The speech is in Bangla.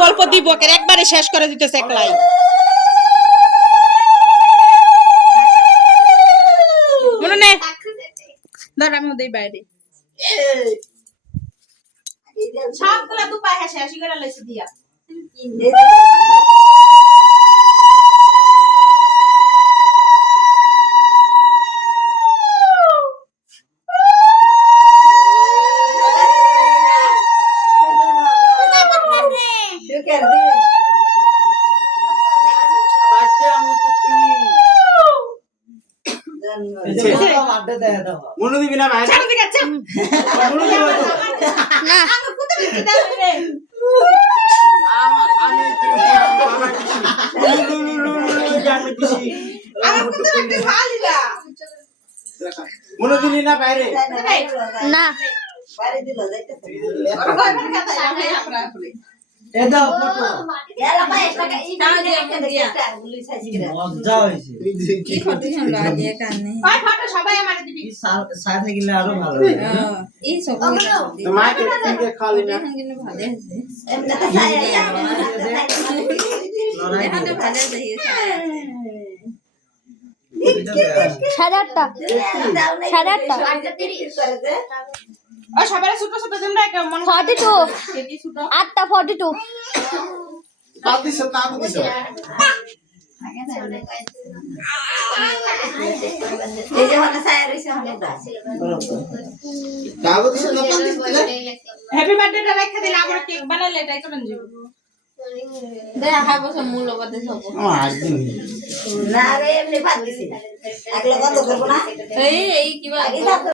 গল্প দিব একবারে শেষ করে দিতেছে একলাই মনে নে ধর আমি ওদের বাইরে সবগুলা দু পায়ে শেষ করে লাইছি দিয়া মনে দিবি না ভাই ছাড় দিকে আচ্ছা না আমি কত দিতে দেব রে আমি কত দিতে খালি না মনে দিলি না বাইরে না বাইরে দিল যাইতেছে এটা ফটো এরা ভাই টাকা এই টাকা গুলি সাইজ করে মজা হইছে কি ফটো আমরা আগে কানে ওই ফটো সবাই আমারে দিবি সাথে গেলে আরো ভালো এই সব তোমার কে খালি না কিন্তু ভালো আছে এমনি তো সাইজ এখানে ভালো আছে সাড়ে আটটা সাড়ে আটটা ওই সবাই ছোট ছোট তোমরা মন 42 8টা 42 আদি সত না দিছ এই যে হনে সাইজ রইছে হনে দাস দাও দিছ না দিছ হ্যাপি বার্থডেটা রেখে দিলে আমরা কেক বানাইলে এটাই করেন যাব দে হাবো সব মূল্য বাদে সব না রে এমনি ভাত দিছি আগলা কত করব না এই কিবা